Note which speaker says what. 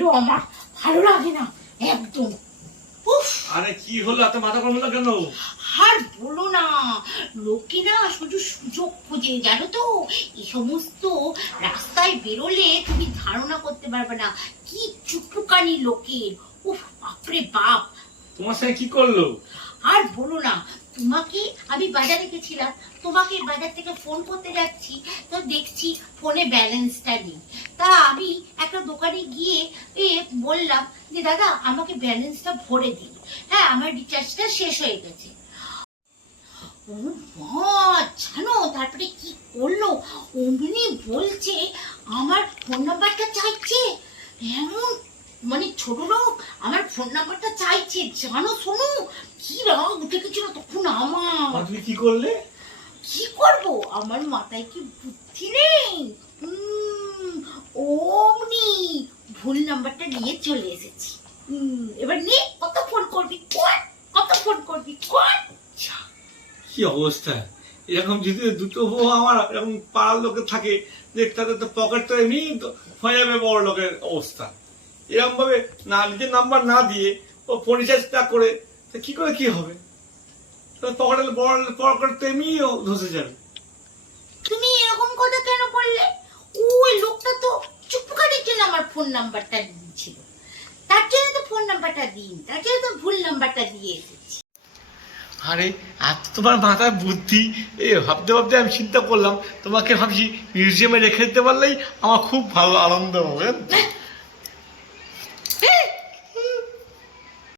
Speaker 1: আমার ভালো লাগে না একদম। উফ!
Speaker 2: আরে কি হলো এত মাথা গরম হলো কেন?
Speaker 1: আর বলো না লোকে না শুধু সুযোগ খুঁজে জানো তো? এই সমস্ত রাস্তায় বেরোলে তুমি ধারণা করতে পারবে না কি চুপকানি লোকের। উফ বাপরে বাপ।
Speaker 2: তোমার সঙ্গে কি করল?
Speaker 1: আর বলো না তোমাকে আমি বাজারে গেছিলাম তোমাকে বাজার থেকে ফোন করতে যাচ্ছি তো দেখছি ফোনে ব্যালেন্সটা নেই। তা আমি একটা দোকানে গিয়ে এ বললাম যে দাদা আমাকে ব্যালেন্সটা ভরে দিন। হ্যাঁ আমার রিচার্জটা শেষ হয়ে গেছে। ও জানো তারপরে কি করল? অমনি বলছে আমার ফোন নাম্বারটা চাইছে? এমন মানে ছোট লোক আমার ফোন নাম্বারটা চাইছে জানো শোনো কি রাগ উঠে গেছিল তখন আমার।
Speaker 2: তুমি কি করলে?
Speaker 1: কি করব? আমার মাথায় কি বুদ্ধি নেই। উম, অমনি ভুল নাম্বারটা নিয়ে চলে এসেছি। এবার নে কত ফোন করবি? কর কত ফোন করবি? কর।
Speaker 2: কি অবস্থা? এরকম যদি দুটো বউ আমার এরকম পাড়ার লোকে থাকে যে তাদের তো পকেট তো এমনি হয়ে যাবে বড় লোকের অবস্থা। এরকম ভাবে না নিজের নাম্বার না দিয়ে ও ফোন রিচার্জ না করে তা কি করে কি হবে? পকেটে বড় পকেট তো এমনিও ধসে যাবে।
Speaker 1: তুমি এরকম কথা কেন বললে ওই লোকটা তো চুপকারির জন্য আমার ফোন নাম্বারটা দিয়েছিল। তার জন্য তো ফোন নাম্বারটা দিন তার জন্য তো ভুল নাম্বারটা দিয়ে এসেছি।
Speaker 2: আরে, এত তোমার মাথায় বুদ্ধি। এ, ভাবতে ভাবতে আমি চিন্তা করলাম, তোমাকে ভাবছি মিউজিয়ামে রেখে দিতে পারলেই আমার খুব ভালো আনন্দ হবে।